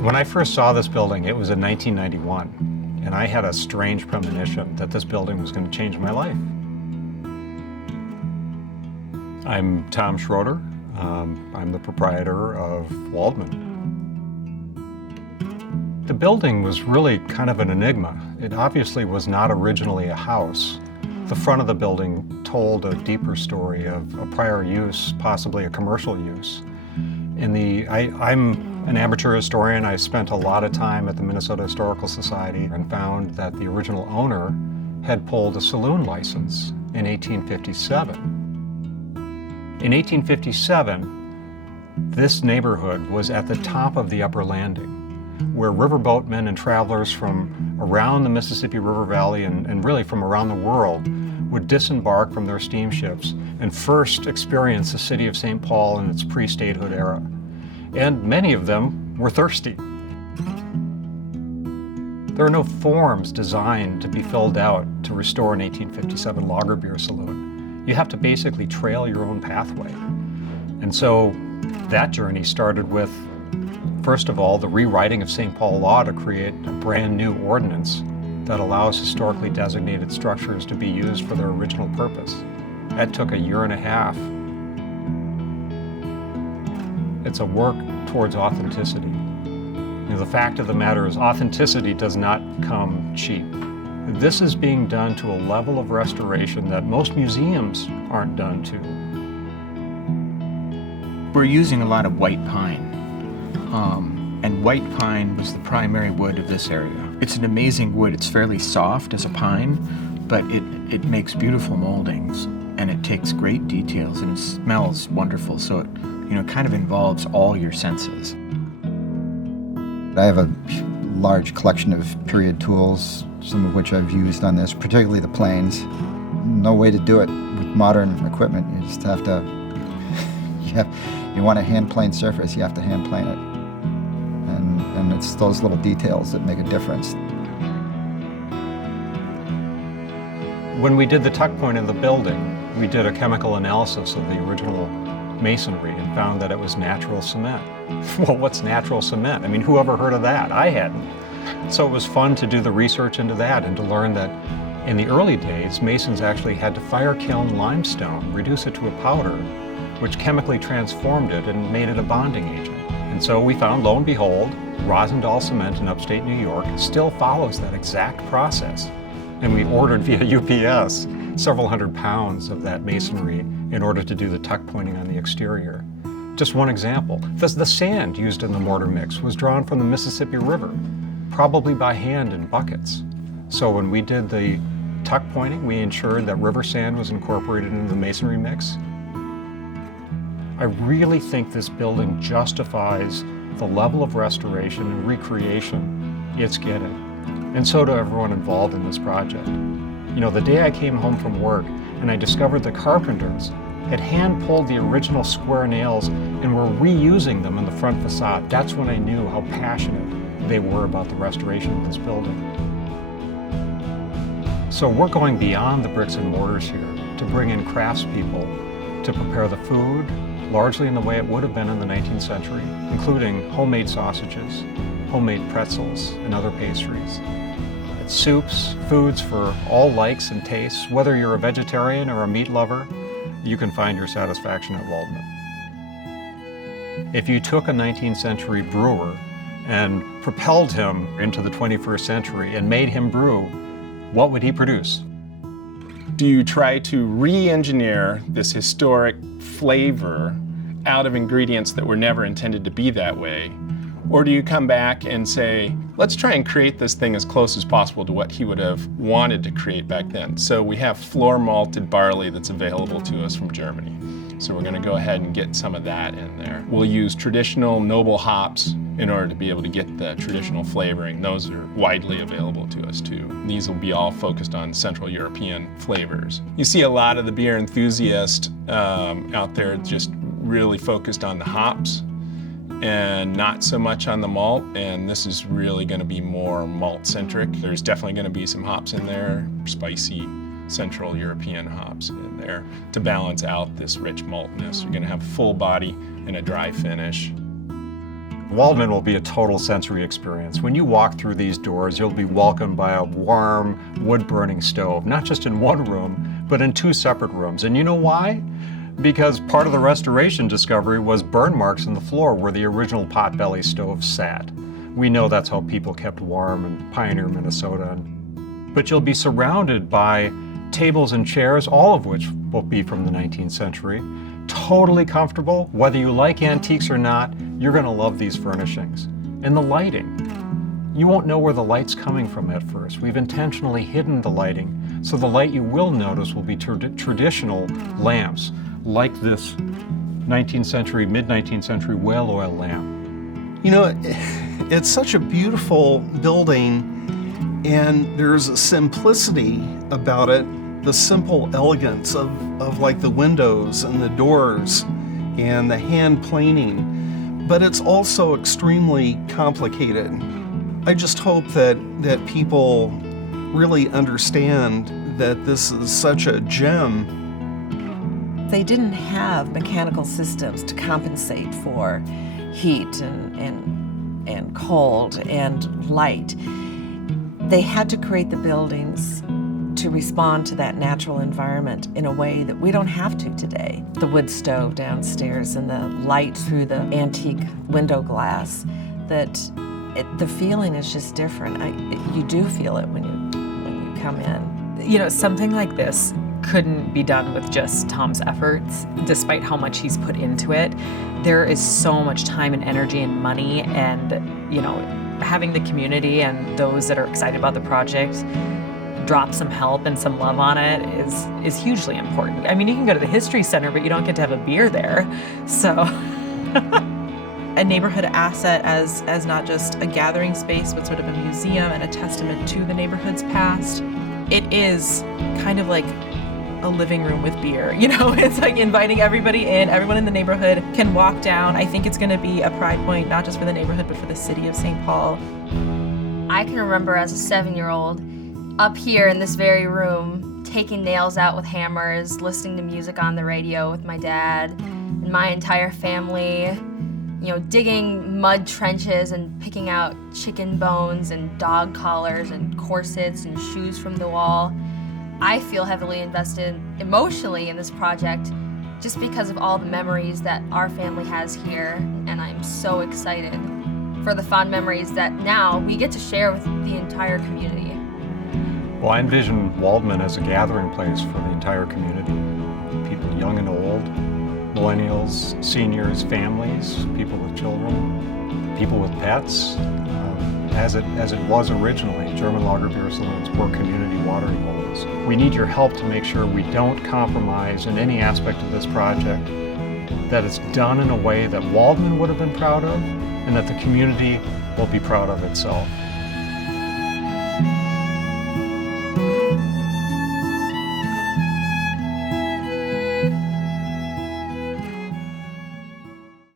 When I first saw this building, it was in 1991, and I had a strange premonition that this building was going to change my life. I'm Tom Schroeder. I'm the proprietor of Waldman. The building was really kind of an enigma. It obviously was not originally a house. The front of the building told a deeper story of a prior use, possibly a commercial use. I'm an amateur historian. I spent a lot of time at the Minnesota Historical Society and found that the original owner had pulled a saloon license in 1857. In 1857, this neighborhood was at the top of the upper landing, where riverboatmen and travelers from around the Mississippi River Valley and really from around the world would disembark from their steamships and first experience the city of St. Paul in its pre-statehood era. And many of them were thirsty. There are no forms designed to be filled out to restore an 1857 lager beer saloon. You have to basically trail your own pathway. And so that journey started with, first of all, the rewriting of St. Paul law to create a brand new ordinance that allows historically designated structures to be used for their original purpose. That took a year and a half. It's a work towards authenticity. The fact of the matter is, authenticity does not come cheap. This is being done to a level of restoration that most museums aren't done to. We're using a lot of white pine. And white pine was the primary wood of this area. It's an amazing wood. It's fairly soft as a pine, but it makes beautiful moldings, and it takes great details, and it smells wonderful, so it kind of involves all your senses. I have a large collection of period tools, some of which I've used on this, particularly the planes. No way to do it with modern equipment. You just have to, you want a hand plane surface, you have to hand plane it. And it's those little details that make a difference. When we did the tuck point in the building, we did a chemical analysis of the original masonry and found that it was natural cement. Well, what's natural cement? I mean, who ever heard of that? I hadn't. So it was fun to do the research into that and to learn that in the early days, masons actually had to fire kiln limestone, reduce it to a powder, which chemically transformed it and made it a bonding agent. And so we found, lo and behold, Rosendahl Cement in upstate New York still follows that exact process. And we ordered via UPS several hundred pounds of that masonry in order to do the tuck pointing on the exterior. Just one example, the sand used in the mortar mix was drawn from the Mississippi River, probably by hand in buckets. So when we did the tuck pointing, we ensured that river sand was incorporated into the masonry mix. I really think this building justifies the level of restoration and recreation it's getting, and so do everyone involved in this project. The day I came home from work and I discovered the carpenters had hand-pulled the original square nails and were reusing them in the front facade, that's when I knew how passionate they were about the restoration of this building. So we're going beyond the bricks and mortars here to bring in craftspeople to prepare the food, largely in the way it would have been in the 19th century, including homemade sausages, homemade pretzels, and other pastries. Soups, foods for all likes and tastes. Whether you're a vegetarian or a meat lover, you can find your satisfaction at Waldman. If you took a 19th century brewer and propelled him into the 21st century and made him brew, what would he produce? Do you try to re-engineer this historic flavor out of ingredients that were never intended to be that way? Or do you come back and say, let's try and create this thing as close as possible to what he would have wanted to create back then? So we have floor malted barley that's available to us from Germany. So we're going to go ahead and get some of that in there. We'll use traditional noble hops in order to be able to get the traditional flavoring. Those are widely available to us too. These will be all focused on Central European flavors. You see a lot of the beer enthusiasts out there just really focused on the hops and not so much on the malt, and this is really going to be more malt-centric. There's definitely going to be some hops in there, spicy Central European hops in there to balance out this rich maltness. You're going to have a full body and a dry finish. Waldman will be a total sensory experience. When you walk through these doors, you'll be welcomed by a warm, wood-burning stove, not just in one room, but in 2 separate rooms. And you know why? Because part of the restoration discovery was burn marks in the floor where the original potbelly stove sat. We know that's how people kept warm in Pioneer, Minnesota. But you'll be surrounded by tables and chairs, all of which will be from the 19th century. Totally comfortable. Whether you like antiques or not, you're going to love these furnishings. And the lighting. You won't know where the light's coming from at first. We've intentionally hidden the lighting, so the light you will notice will be traditional lamps, like this 19th century, mid-19th century whale oil lamp. You know, it's such a beautiful building, and there's a simplicity about it, the simple elegance of like the windows and the doors and the hand planing, but it's also extremely complicated. I just hope that people really understand that this is such a gem. They didn't have mechanical systems to compensate for heat and cold and light. They had to create the buildings to respond to that natural environment in a way that we don't have to today. The wood stove downstairs and the light through the antique window glass, the feeling is just different. You do feel it when you come in. You know, something like this couldn't be done with just Tom's efforts, despite how much he's put into it. There is so much time and energy and money, and, you know, having the community and those that are excited about the project drop some help and some love on it is hugely important. I mean, you can go to the History Center, but you don't get to have a beer there, so. A neighborhood asset as not just a gathering space, but sort of a museum and a testament to the neighborhood's past. It is kind of like a living room with beer, you know? It's like inviting everybody in, everyone in the neighborhood can walk down. I think it's gonna be a pride point, not just for the neighborhood, but for the city of St. Paul. I can remember as a 7-year-old up here in this very room, taking nails out with hammers, listening to music on the radio with my dad and my entire family, you know, digging mud trenches and picking out chicken bones and dog collars and corsets and shoes from the wall. I feel heavily invested emotionally in this project just because of all the memories that our family has here, and I'm so excited for the fond memories that now we get to share with the entire community. Well, I envision Waldman as a gathering place for the entire community. People young and old, millennials, seniors, families, people with children, people with pets, as it was originally. German lager beer saloons were community watering holes. We need your help to make sure we don't compromise in any aspect of this project, that it's done in a way that Waldman would have been proud of, and that the community will be proud of itself.